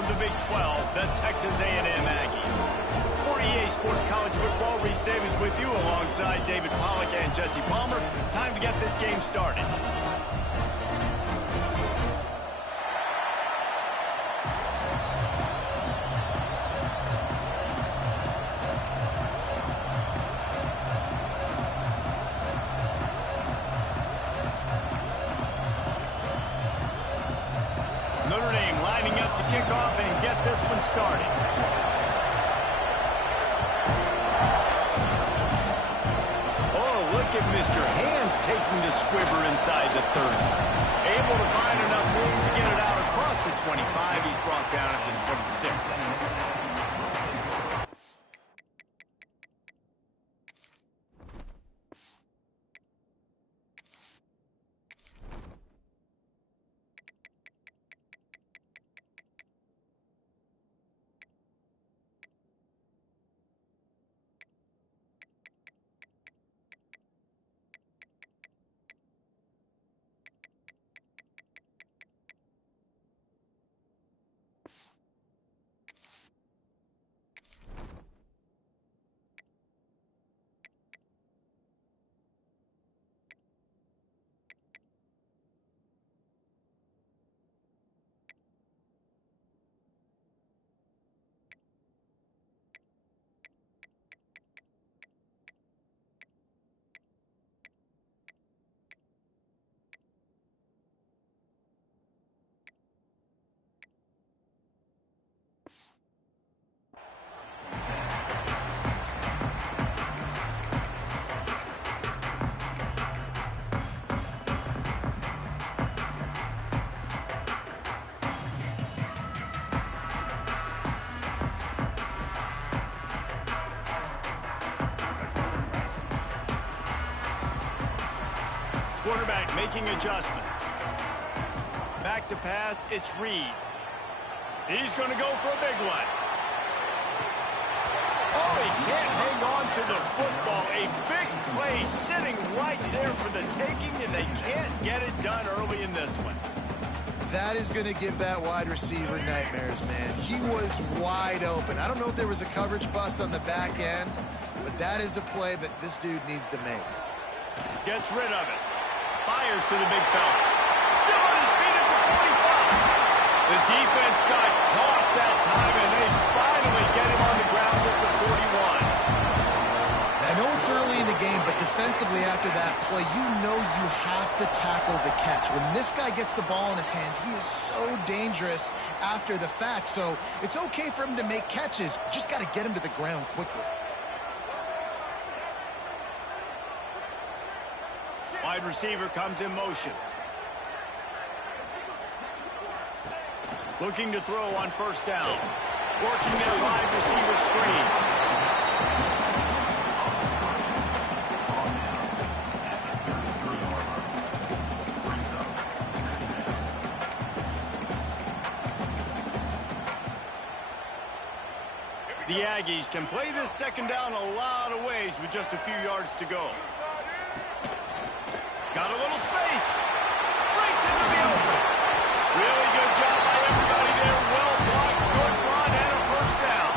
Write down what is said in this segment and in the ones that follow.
from the Big 12, the Texas A&M Aggies. For EA Sports College Football, Reese Davis with you alongside David Pollack and Jesse Palmer. Time to get this game started. Notre Dame lining up to kick off and get this one started. Oh, look at Mr. Hands taking the squibber inside the 30. Able to find enough room to get it out across the 25. He's brought down at the 26. Quarterback making adjustments. Back to pass, it's Reed. He's going to go for a big one. Oh, he can't hang on to the football. A big play sitting right there for the taking, and they can't get it done early in this one. That is going to give that wide receiver nightmares, man. He was wide open. I don't know if there was a coverage bust on the back end, but that is a play that this dude needs to make. Gets rid of it. Fires to the big fella. Still on his feet at the 45. The defense got caught that time, and they finally get him on the ground at the 41. I know it's early in the game, but defensively after that play, you know you have to tackle the catch. When this guy gets the ball in his hands, he is so dangerous after the fact. So it's okay for him to make catches. Just got to get him to the ground quickly. Wide receiver comes in motion. Looking to throw on first down. Working their wide receiver screen. The Aggies can play this second down a lot of ways with just a few yards to go. Got a little space. Breaks into the open. Really good job by everybody there. Well blocked, good run, and a first down.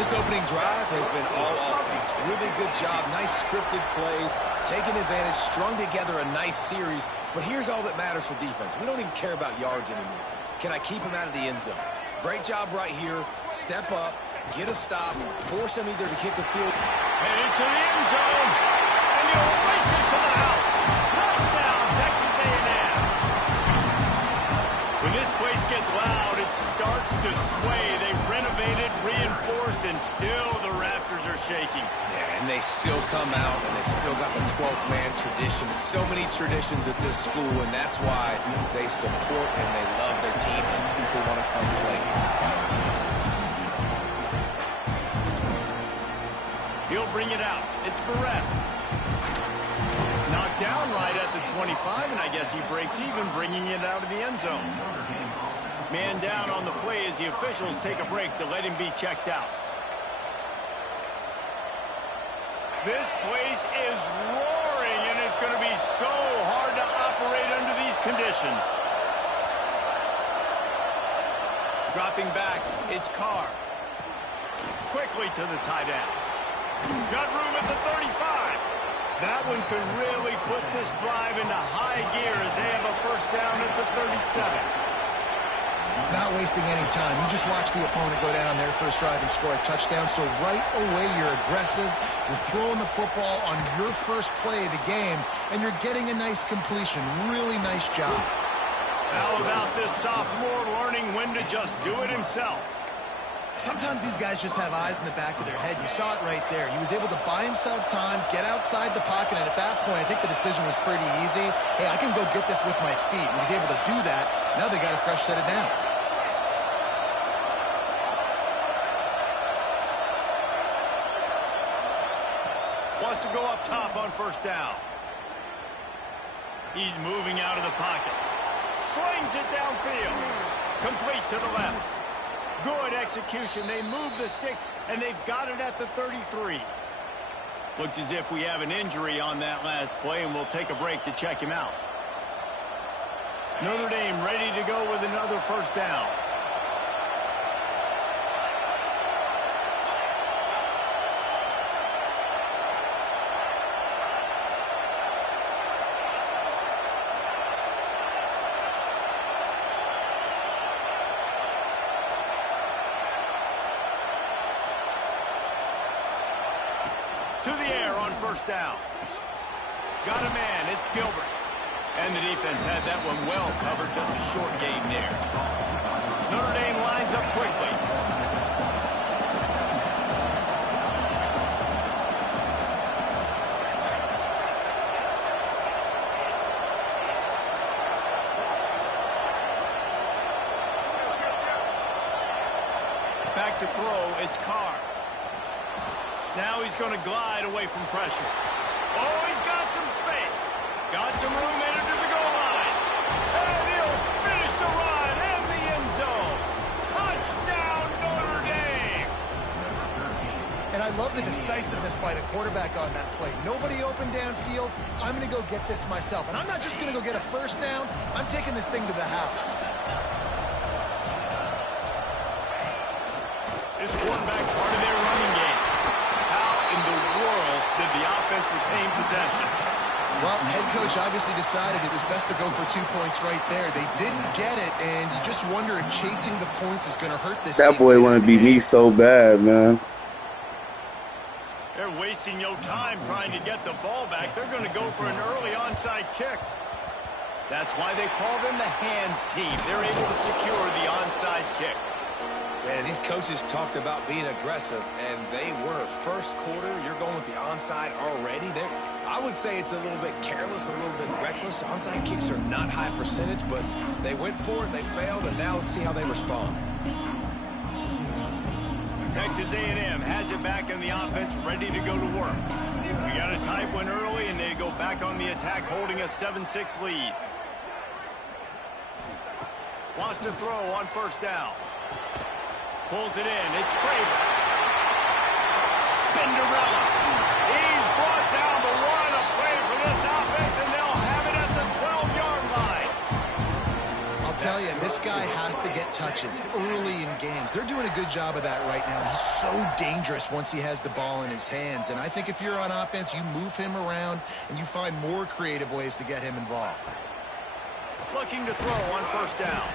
This opening drive has been all offense. Really good job. Nice scripted plays. Taking advantage, strung together a nice series. But here's all that matters for defense. We don't even care about yards anymore. Can I keep him out of the end zone? Great job right here. Step up, get a stop, force him either to kick the field. Headed to the end zone. And he'll race it to the house. Touchdown, Texas A&M. When this place gets loud, it starts to sway. They renovated, reinforced, and still the rafters are shaking. Yeah, and they still come out, and they still got the 12th man tradition. So many traditions at this school, and that's why they support and they love their team, and people want to come play here. He'll bring it out. It's Barres. Knocked down right at the 25, and I guess he breaks even, bringing it out of the end zone. Man down on the play as the officials take a break to let him be checked out. This place is roaring, and it's going to be so hard to operate under these conditions. Dropping back, it's Carr. Quickly to the tight end. Got room at the 35. That one could really put this drive into high gear as they have a first down at the 37. Not wasting any time. You just watch the opponent go down on their first drive and score a touchdown. So right away, you're aggressive. You're throwing the football on your first play of the game, and you're getting a nice completion. Really nice job. How about this sophomore learning when to just do it himself? Sometimes these guys just have eyes in the back of their head. You saw it right there. He was able to buy himself time, get outside the pocket, and at that point, I think the decision was pretty easy. Hey, I can go get this with my feet. He was able to do that. Now they got a fresh set of downs. Wants to go up top on first down. He's moving out of the pocket. Slings it downfield. Complete to the left. Good execution. They move the sticks, and they've got it at the 33. Looks as if we have an injury on that last play, and we'll take a break to check him out. Notre Dame ready to go with another first down. To the air on first down. Got a man, it's Gilbert. And the defense had that one well covered, just a short gain there. Notre Dame lines up quickly. Back to throw, it's Carr. Now he's going to glide away from pressure. Oh, he's got some space. Got some room headed to the goal line. And he'll finish the run in the end zone. Touchdown, Notre Dame. And I love the decisiveness by the quarterback on that play. Nobody open downfield. I'm going to go get this myself. And I'm not just going to go get a first down. I'm taking this thing to the house. This quarterback part of their running game. In the world did the offense retain possession? Well, head coach obviously decided it was best to go for 2 points right there. They didn't get it, and you just wonder if chasing the points is going to hurt this team. That boy want to beat me so bad, man. They're wasting no time trying to get the ball back. They're going to go for an early onside kick. That's why they call them the hands team. They're able to secure the onside kick. And these coaches talked about being aggressive, and they were. First quarter, you're going with the onside already. I would say it's a little bit careless, a little bit reckless. Onside kicks are not high percentage, but they went for it, they failed, and now let's see how they respond. Texas A&M has it back in the offense, ready to go to work. We got a tight one early, and they go back on the attack, holding a 7-6 lead. Wants to throw on first down. Pulls it in. It's Craver. Spinderella. He's brought down the run. A play for this offense, and they'll have it at the 12-yard line. I'll tell you, this guy has to get touches early in games. They're doing a good job of that right now. He's so dangerous once he has the ball in his hands. And I think if you're on offense, you move him around, and you find more creative ways to get him involved. Looking to throw on first down.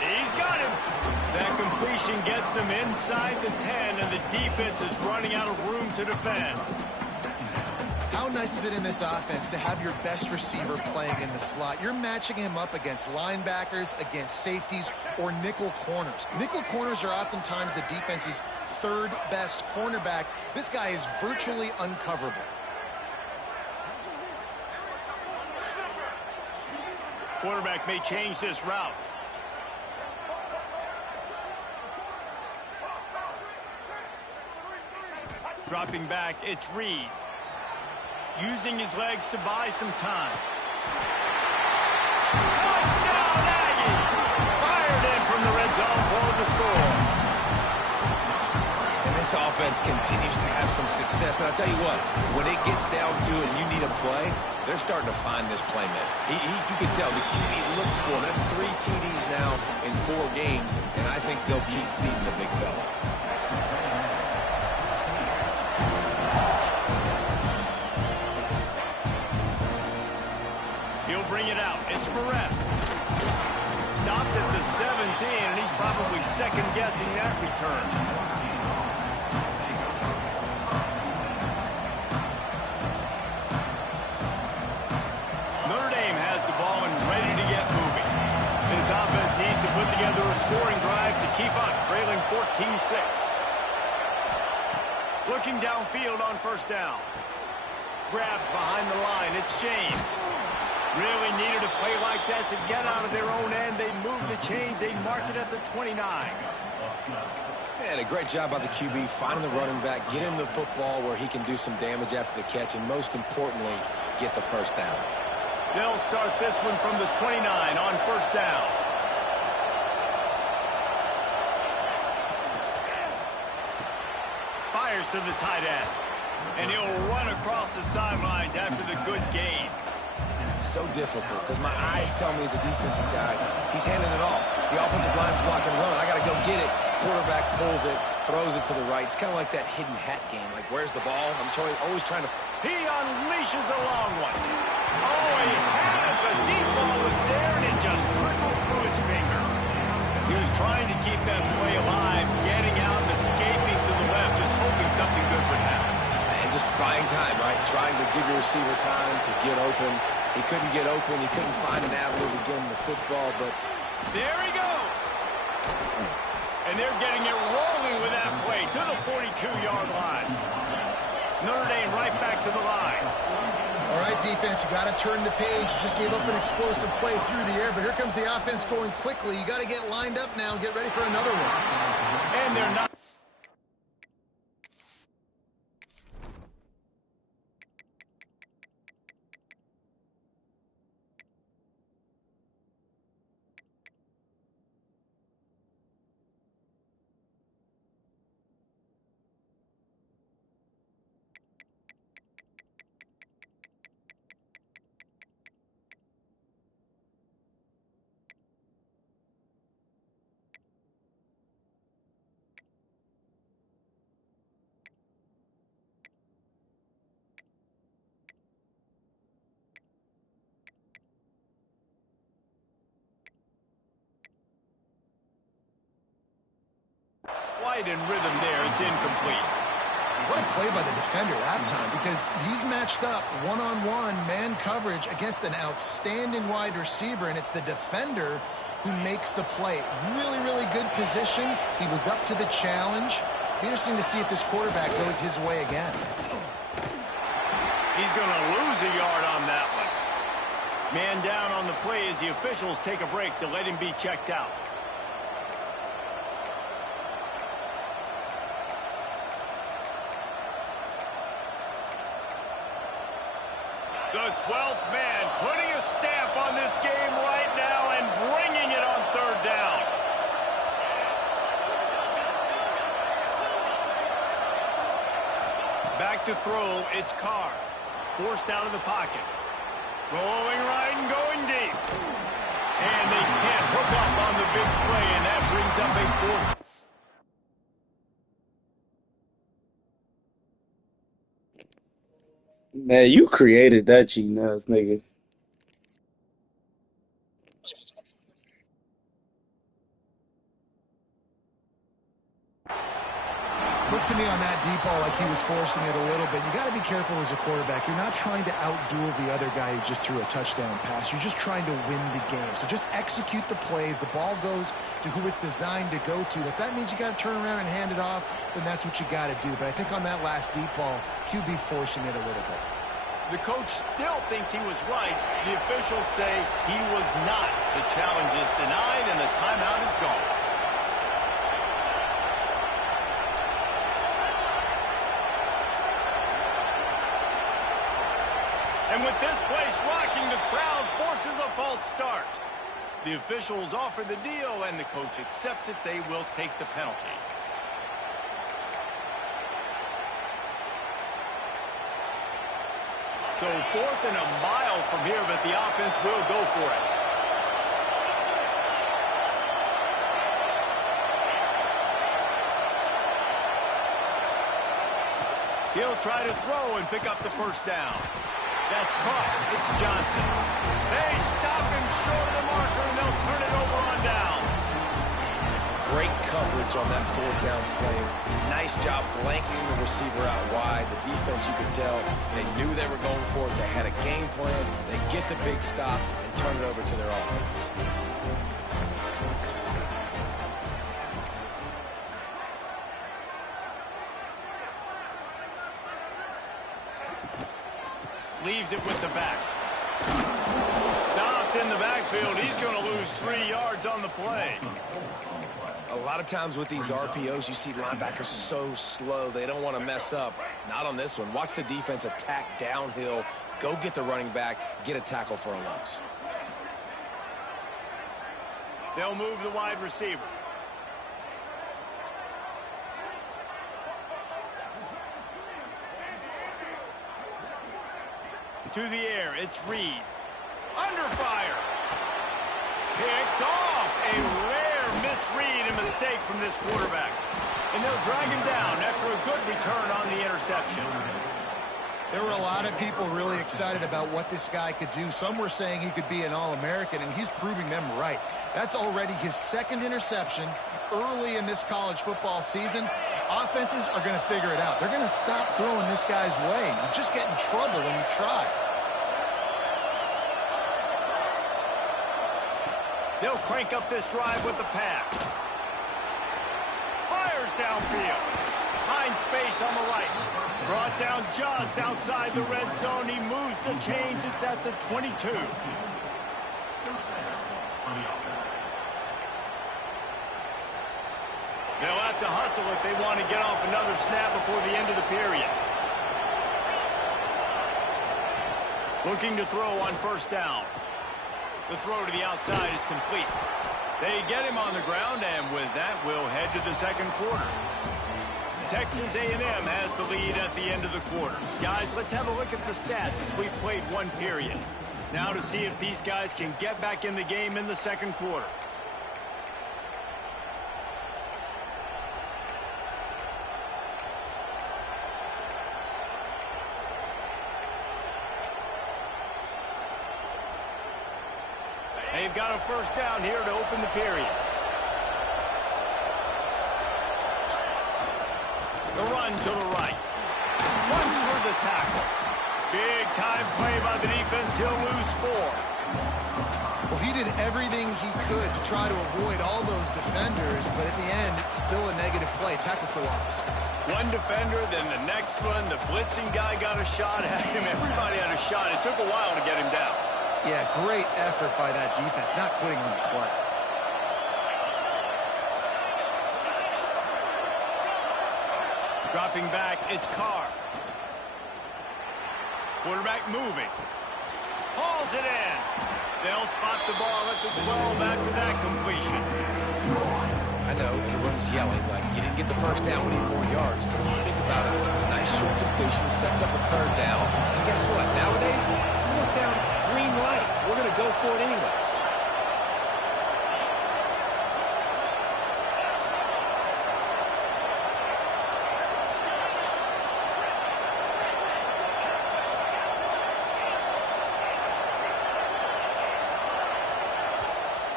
He's got him. That completion gets them inside the 10, and the defense is running out of room to defend. How nice is it in this offense to have your best receiver playing in the slot? You're matching him up against linebackers, against safeties, or nickel corners. Nickel corners are oftentimes the defense's third best cornerback. This guy is virtually uncoverable. Quarterback may change this route. Dropping back, it's Reed. Using his legs to buy some time. Touchdown, Aggie! Fired in from the red zone for the score. And this This offense continues to have some success. And I'll tell you what, when it gets down to it and you need a play, they're starting to find this playmaker. You can tell the QB looks for him. That's 3 TDs now in 4 games, and I think they'll keep feeding the big fella. He'll bring it out. It's Perez. Stopped at the 17, and he's probably second-guessing that return. Notre Dame has the ball and ready to get moving. This offense needs to put together a scoring drive to keep up, trailing 14-6. Looking downfield on first down. Grabbed behind the line. It's James. Really needed a play like that to get out of their own end. They move the chains. They mark it at the 29. And a great job by the QB, finding the running back, get him the football where he can do some damage after the catch, and most importantly, get the first down. They'll start this one from the 29 on first down. Fires to the tight end. And he'll run across the sidelines after the good gain. So difficult because my eyes tell me as a defensive guy, he's handing it off. The offensive line's blocking run. I got to go get it. Quarterback pulls it, throws it to the right. It's kind of like that hidden hat game. Like, where's the ball? I'm always trying to... He unleashes a long one. Oh, he had it. The deep ball was there, and it just trickled through his fingers. He was trying to keep that play alive, getting out and escaping to the left, just hoping something good would happen. And just buying time, right? Trying to give your receiver time to get open. He couldn't get open. He couldn't find an avenue to get him the football, but... There he goes. And they're getting it rolling with that play to the 42-yard line. Notre Dame right back to the line. All right, defense, you got to turn the page. You just gave up an explosive play through the air, but here comes the offense going quickly. You got to get lined up now and get ready for another one. And they're not. Quite in rhythm there. It's incomplete. What a play by the defender that time, because he's matched up one-on-one man coverage against an outstanding wide receiver, and it's the defender who makes the play. Really, really good position. He was up to the challenge. Be interesting to see if this quarterback goes his way again. He's going to lose a yard on that one. Man down on the play as the officials take a break to let him be checked out. The 12th man putting a stamp on this game right now and bringing it on third down. Back to throw, it's Carr. Forced out of the pocket. Rolling right and going deep. And they can't hook up on the big play, and that brings up a fourth. Man, you created that cheating ass nigga. Looks to me on that deep ball like he was forcing it a little bit. You got to be careful as a quarterback. You're not trying to outduel the other guy who just threw a touchdown pass. You're just trying to win the game. So just execute the plays. The ball goes to who it's designed to go to. If that means you got to turn around and hand it off, then that's what you got to do. But I think on that last deep ball, QB forcing it a little bit. The coach still thinks he was right. The officials say he was not. The challenge is denied, and the timeout is gone. And with this place rocking, the crowd forces a false start. The officials offer the deal, and the coach accepts it. They will take the penalty. So 4th and a mile from here, but the offense will go for it. He'll try to throw and pick up the first down. That's caught. It's Johnson. They stop him short of the marker, and they'll turn it over on downs. Great coverage on that 4th down play. Nice job blanking the receiver out wide. The defense, you could tell, they knew they were going for it. They had a game plan. They get the big stop and turn it over to their offense. Leaves it with the back. Stopped in the backfield. He's going to lose 3 yards on the play. A lot of times with these RPOs, you see linebackers so slow, they don't want to mess up. Not on this one. Watch the defense attack downhill, go get the running back, get a tackle for a loss. They'll move the wide receiver. To the air, it's Reed. Under fire. Picked off. A rare misread and mistake from this quarterback. And they'll drag him down after a good return on the interception. There were a lot of people really excited about what this guy could do. Some were saying he could be an All-American, and he's proving them right. That's already his 2nd interception early in this college football season. Offenses are going to figure it out. They're going to stop throwing this guy's way. You just get in trouble when you try. They'll crank up this drive with the pass. Fires downfield. Finds space on the right. Brought down just outside the red zone. He moves the chains. It's at the 22. They'll have to hustle if they want to get off another snap before the end of the period. Looking to throw on 1st down. The throw to the outside is complete. They get him on the ground, and with that, we'll head to the 2nd quarter. Texas A&M has the lead at the end of the quarter. Guys, let's have a look at the stats as we've played 1 period. Now to see if these guys can get back in the game in the 2nd quarter. They've got a 1st down here to open the period. The run to the right. Runs through the tackle. Big time play by the defense. He'll lose 4. Well, he did everything he could to try to avoid all those defenders, but at the end, it's still a negative play. Tackle for loss. One defender, then the next one. The blitzing guy got a shot at him. Everybody had a shot. It took a while to get him down. Yeah, great effort by that defense, not quitting on the play. Dropping back, it's Carr. Quarterback moving. Hauls it in. They'll spot the ball at the 12 after that completion. I know everyone's yelling like you didn't get the 1st down, we need more yards. But when you think about it, a nice short completion sets up a 3rd down. And guess what? Nowadays, 4th down, green light. We're going to go for it anyways.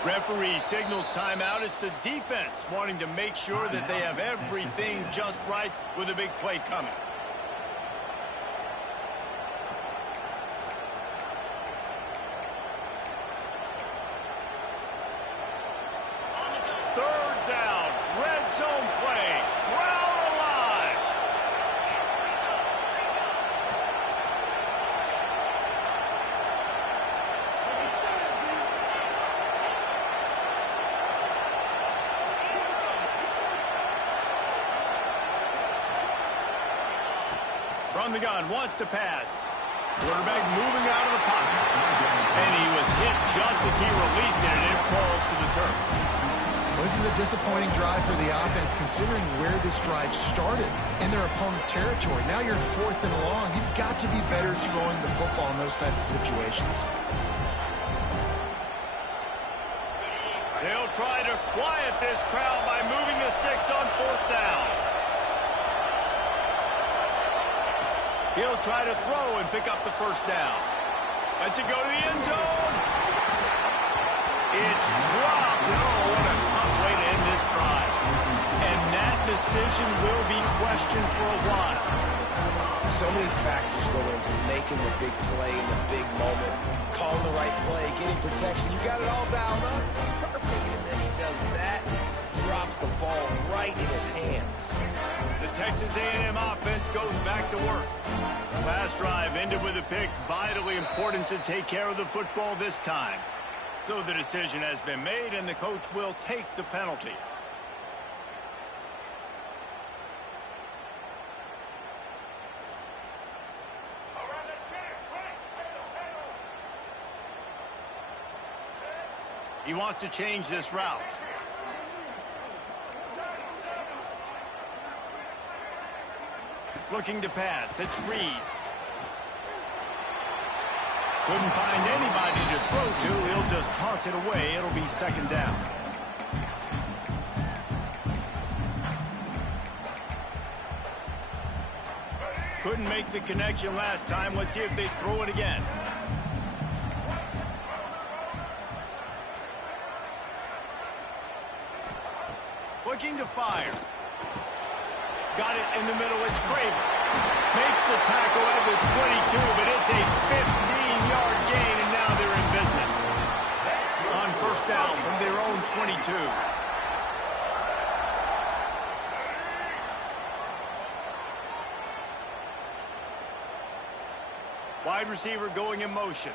Referee signals timeout. It's the defense wanting to make sure that they have everything just right with a big play coming. Third down, red zone play, crowd alive. From the gun, wants to pass. Quarterback moving out of the pocket. And he was hit just as he released it, and it falls to the turf. Well, this is a disappointing drive for the offense considering where this drive started in their opponent territory. Now you're 4th and long. You've got to be better throwing the football in those types of situations. They'll try to quiet this crowd by moving the sticks on 4th down. He'll try to throw and pick up the first down. Lets it go to the end zone. It's dropped. Oh, what a tough way to end this drive. And that decision will be questioned for a while. So many factors go into making the big play in the big moment. Calling the right play, getting protection. You got it all dialed up. It's perfect. And then he does that. Drops the ball right in his hands. The Texas A&M offense goes back to work. Last drive ended with a pick. Vitally important to take care of the football this time. So the decision has been made, and the coach will take the penalty. He wants to change this route. Looking to pass. It's Reed. Couldn't find anybody to throw to. He'll just toss it away. It'll be 2nd down. Couldn't make the connection last time. Let's see if they throw it again. Looking to fire. Got it in the middle. It's Craver. Makes the tackle at the 22, but it's a 15-yard gain, and now they're in business. On 1st down from their own 22. Wide receiver going in motion.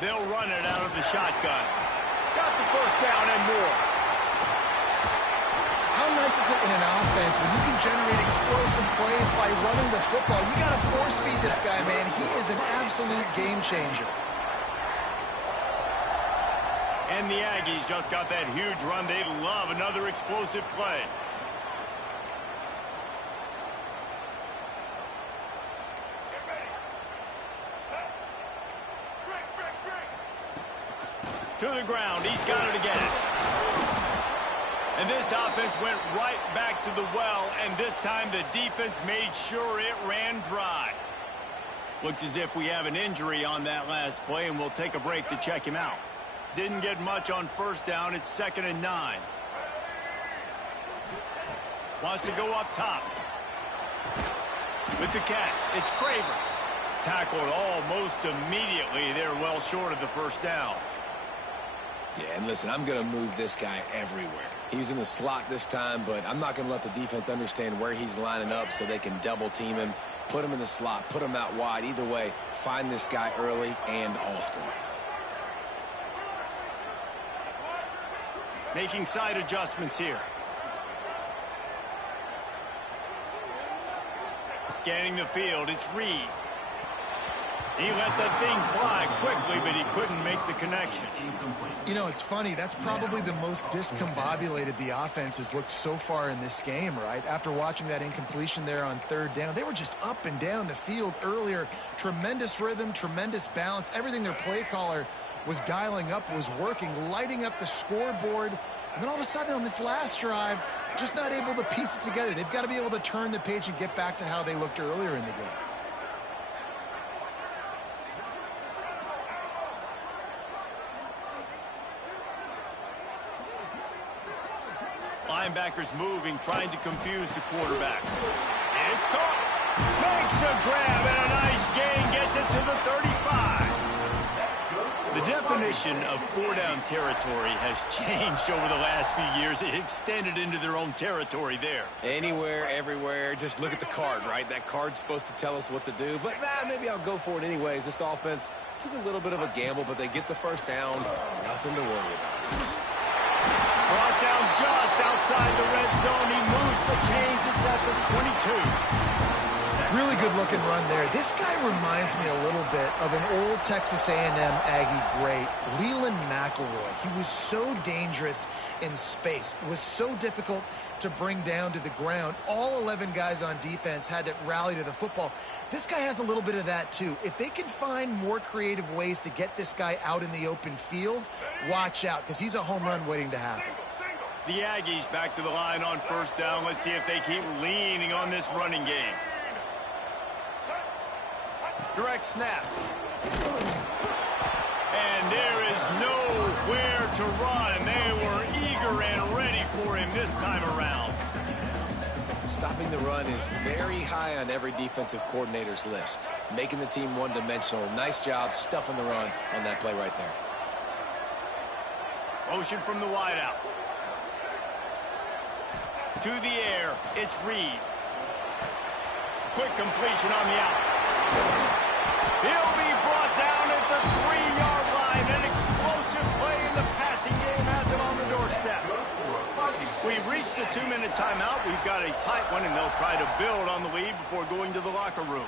They'll run it out of the shotgun. Got the 1st down and more. How nice is it in an offense when you can generate explosive plays by running the football? You got to force feed this guy, man. He is an absolute game changer. And the Aggies just got that huge run. They love another explosive play. To the ground. He's got it again. And this offense went right back to the well, and this time the defense made sure it ran dry. Looks as if we have an injury on that last play, and we'll take a break to check him out. Didn't get much on 1st down. It's 2nd and 9. Wants to go up top. With the catch, it's Craver. Tackled almost immediately. They're well short of the 1st down. Yeah, and listen, I'm going to move this guy everywhere. He's in the slot this time, but I'm not going to let the defense understand where he's lining up so they can double-team him, put him in the slot, put him out wide. Either way, find this guy early and often. Making side adjustments here. Scanning the field, it's Reed. He let that thing fly quickly, but he couldn't make the connection. You know, it's funny. That's probably the most discombobulated the offense has looked so far in this game, right? After watching that incompletion there on 3rd down, they were just up and down the field earlier. Tremendous rhythm, tremendous balance. Everything their play caller was dialing up was working, lighting up the scoreboard. And then all of a sudden on this last drive, just not able to piece it together. They've got to be able to turn the page and get back to how they looked earlier in the game. Linebackers moving, trying to confuse the quarterback. It's caught. Makes the grab, and a nice gain gets it to the 35. The definition of 4-down territory has changed over the last few years. It extended into their own territory there. Anywhere, everywhere. Just look at the card, right? That card's supposed to tell us what to do. But maybe I'll go for it anyways. This offense took a little bit of a gamble, but they get the 1st down. Nothing to worry about. Brought down just outside the red zone. He moves the chains. It's at the 22. Really good looking run there. This guy reminds me a little bit of an old Texas A&M Aggie great, Leland McElroy. He was so dangerous in space, was so difficult to bring down to the ground. All 11 guys on defense had to rally to the football. This guy has a little bit of that too. If they can find more creative ways to get this guy out in the open field, watch out, because he's a home run waiting to happen. The Aggies back to the line on first down. Let's see if they keep leaning on this running game. Direct snap. And there is nowhere to run. They were eager and ready for him this time around. Stopping the run is very high on every defensive coordinator's list. Making the team one-dimensional. Nice job stuffing the run on that play right there. Motion from the wideout. To the air, it's Reed. Quick completion on the out. He'll be brought down at the 3-yard line. An explosive play in the passing game has him on the doorstep. We've reached the 2-minute timeout. We've got a tight one, and they'll try to build on the lead before going to the locker room.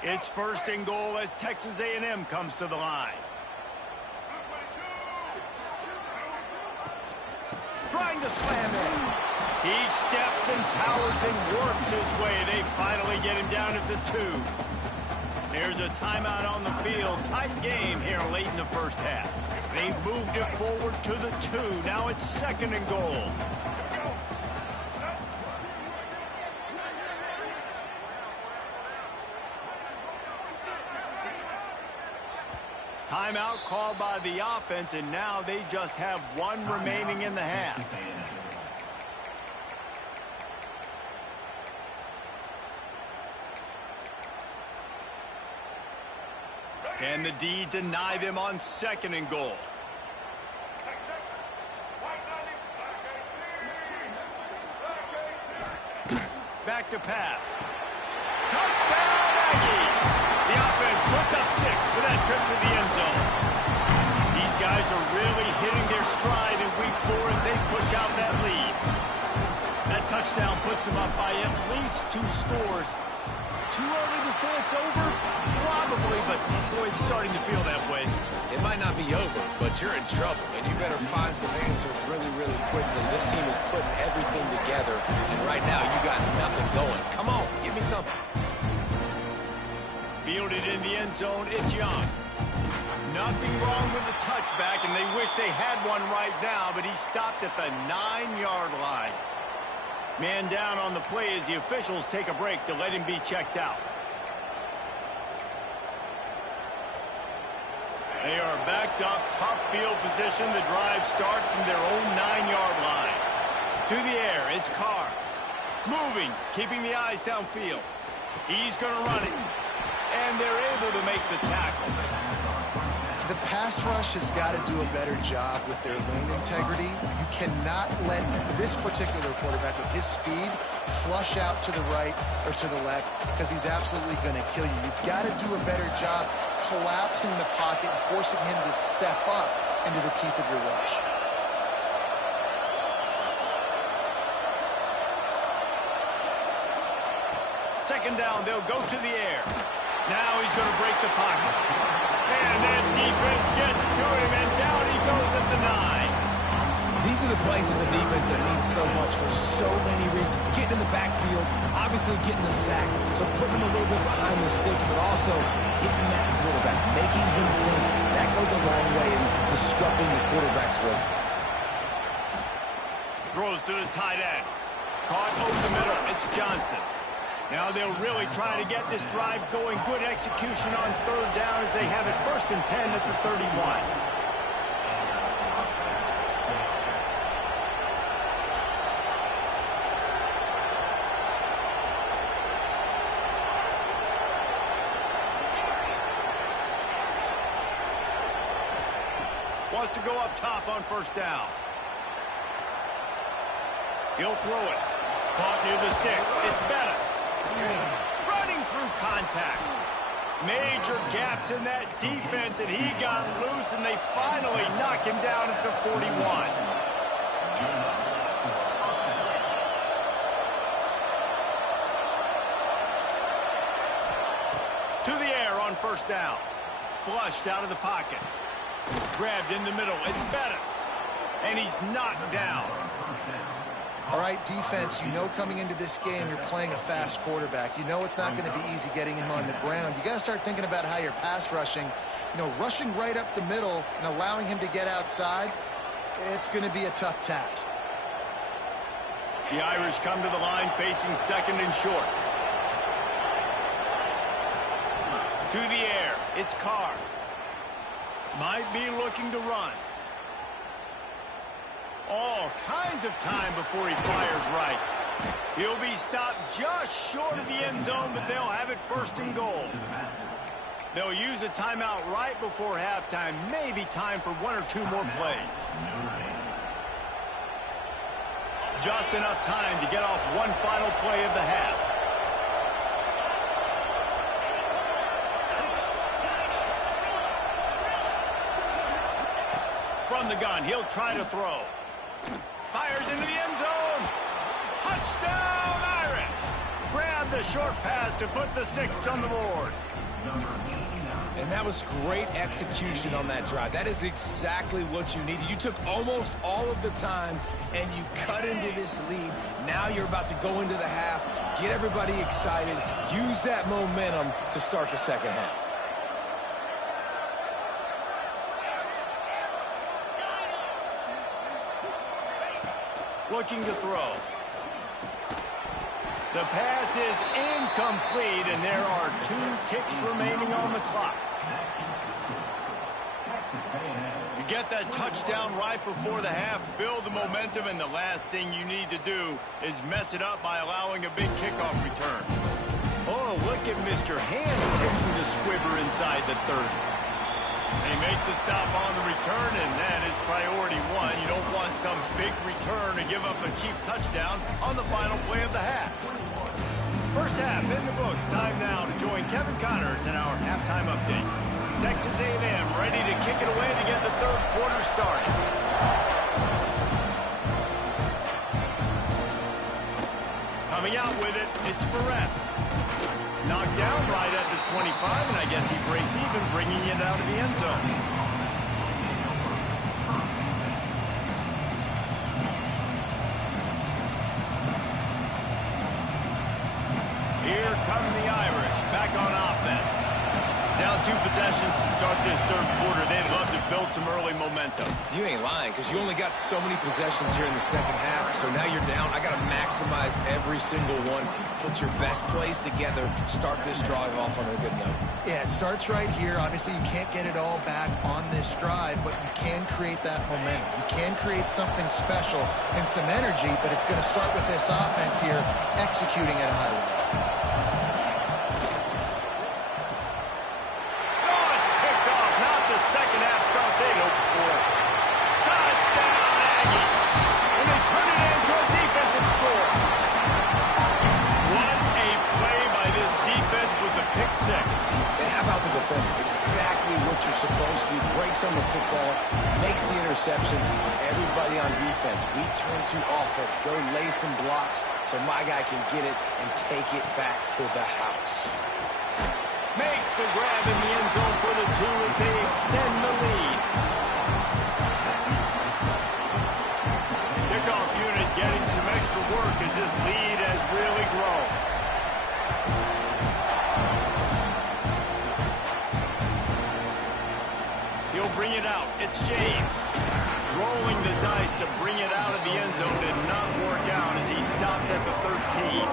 It's first and goal as Texas A&M comes to the line. Trying to slam in. He steps and powers and works his way. They finally get him down at the 2. There's a timeout on the field. Tight game here late in the first half. They moved it forward to the 2. Now it's second and goal. Timeout called by the offense, and now they just have one remaining in the half. Can the D deny them on second and goal? Back to pass. Touchdown, Aggies! The offense puts up 6 for that trip to the end zone. These guys are really hitting their stride in week 4 as they push out that lead. That touchdown puts them up by at least 2 scores. Too early to say it's over? Probably, but boy, it's starting to feel that way. It might not be over, but you're in trouble, and you better find some answers really, really quickly. This team is putting everything together, and right now you got nothing going. Come on, give me something. Fielded in the end zone, it's Young. Nothing wrong with the touchback, and they wish they had one right now, but he stopped at the 9-yard line. Man down on the play as the officials take a break to let him be checked out. They are backed up, tough field position. The drive starts from their own 9-yard line. To the air, it's Carr. Moving, keeping the eyes downfield. He's going to run it. And they're able to make the tackle. The pass rush has got to do a better job with their lane integrity. You cannot let this particular quarterback with his speed flush out to the right or to the left, because he's absolutely going to kill you. You've got to do a better job collapsing the pocket and forcing him to step up into the teeth of your rush. Second down, they'll go to the air. Now he's going to break the pocket. And that defense gets to him, and down he goes at the 9. These are the plays as a defense that mean so much for so many reasons. Getting in the backfield, obviously getting the sack, so putting him a little bit behind the sticks, but also hitting that quarterback, making him think. That goes a long way in disrupting the quarterback's rhythm. Throws to the tight end. Caught over the middle. It's Johnson. Now they'll really try to get this drive going. Good execution on third down as they have it first and 10 at the 31. Wants to go up top on first down. He'll throw it. Caught near the sticks. It's Bettis. Running through contact. Major gaps in that defense, and he got loose, and they finally knock him down at the 41. To the air on first down. Flushed out of the pocket. Grabbed in the middle. It's Bettis. And he's knocked down. All right, defense, you know coming into this game you're playing a fast quarterback. You know it's not going to be easy getting him on the ground. You got to start thinking about how you're pass rushing. You know, rushing right up the middle and allowing him to get outside, it's going to be a tough task. The Irish come to the line facing second and short. To the air, it's Carr. Might be looking to run. All kinds of time before he fires right. He'll be stopped just short of the end zone, but they'll have it first and goal. They'll use a timeout right before halftime. Maybe time for one or two more plays. Just enough time to get off one final play of the half. From the gun, he'll try to throw. Fires into the end zone. Touchdown, Irish. Grab the short pass to put the 6 on the board. And that was great execution on that drive. That is exactly what you needed. You took almost all of the time, and you cut into this lead. Now you're about to go into the half, get everybody excited, use that momentum to start the second half. Looking to throw. The pass is incomplete, and there are 2 ticks remaining on the clock. You get that touchdown right before the half, build the momentum, and the last thing you need to do is mess it up by allowing a big kickoff return. Oh, look at Mr. Hands taking the squibber inside the 30. They make the stop on the return, and that is priority 1. You don't want some big return to give up a cheap touchdown on the final play of the half. First half in the books. Time now to join Kevin Connors in our halftime update. Texas A&M ready to kick it away to get the third quarter started. Coming out with it, it's Perez. Knocked down right at the 25, and I guess he breaks even, bringing it out of the end zone. Here come the Irish, back on offense. Down 2 possessions to start this third quarter. They'd love to build some early momentum. You ain't lying, because you only got so many possessions here in the second half, so now you're down. I got to maximize every single one. Put your best plays together. Start this drive off on a good note. Yeah, it starts right here. Obviously, you can't get it all back on this drive, but you can create that momentum. You can create something special and some energy, but it's going to start with this offense here executing at a high level. Exactly what you're supposed to do. Breaks on the football, makes the interception. Everybody on defense, we turn to offense. Go lay some blocks so my guy can get it and take it back to the house. Makes the grab in the end zone for the 2 as they extend the lead. Kickoff unit getting some extra work as this lead has really grown. He'll bring it out. It's James. Rolling the dice to bring it out of the end zone did not work out as he stopped at the 13.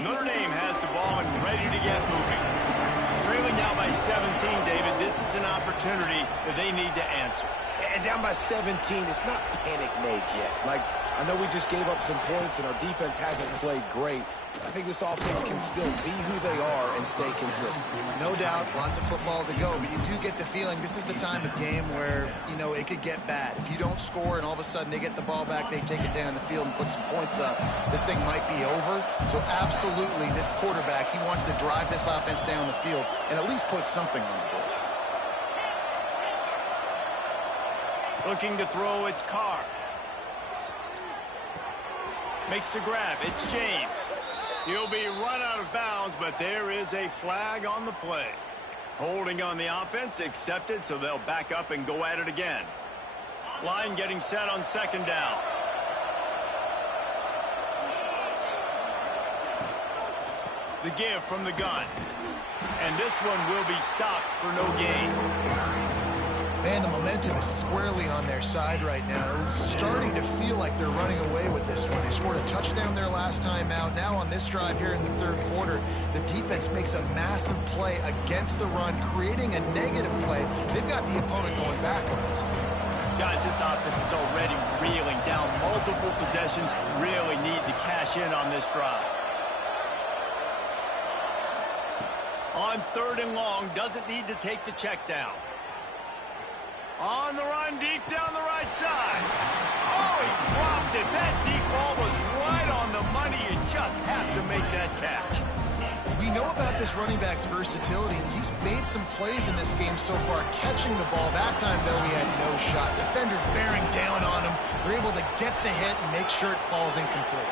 Notre Dame has the ball and ready to get moving. Trailing now by 17, David. This is an opportunity that they need to answer. And down by 17, it's not panic mode yet. Like, I know we just gave up some points and our defense hasn't played great. I think this offense can still be who they are and stay consistent. No doubt, lots of football to go, but you do get the feeling this is the time of game where, you know, it could get bad. If you don't score and all of a sudden they get the ball back, they take it down the field and put some points up, this thing might be over. So absolutely, this quarterback, he wants to drive this offense down the field and at least put something on the board. Looking to throw, it's Carr. Makes the grab, it's James. He'll be run out of bounds, but there is a flag on the play. Holding on the offense, accepted, so they'll back up and go at it again. Line getting set on second down. The give from the gun. And this one will be stopped for no gain. Man, the momentum is squarely on their side right now. It's starting to feel like they're running away with this one. They scored a touchdown their last time out. Now on this drive here in the third quarter, the defense makes a massive play against the run, creating a negative play. They've got the opponent going backwards. Guys, this offense is already reeling down multiple possessions. Really need to cash in on this drive. On third and long, doesn't need to take the check down. On the run, deep down the right side. Oh, he dropped it. That deep ball was right on the money. You just have to make that catch. We know about this running back's versatility. He's made some plays in this game so far, catching the ball. That time, though, he had no shot. Defender bearing down on him. They're able to get the hit and make sure it falls incomplete.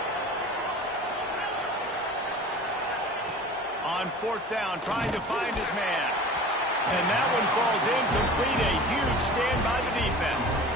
On fourth down, trying to find his man. And that one falls incomplete. A huge stand by the defense.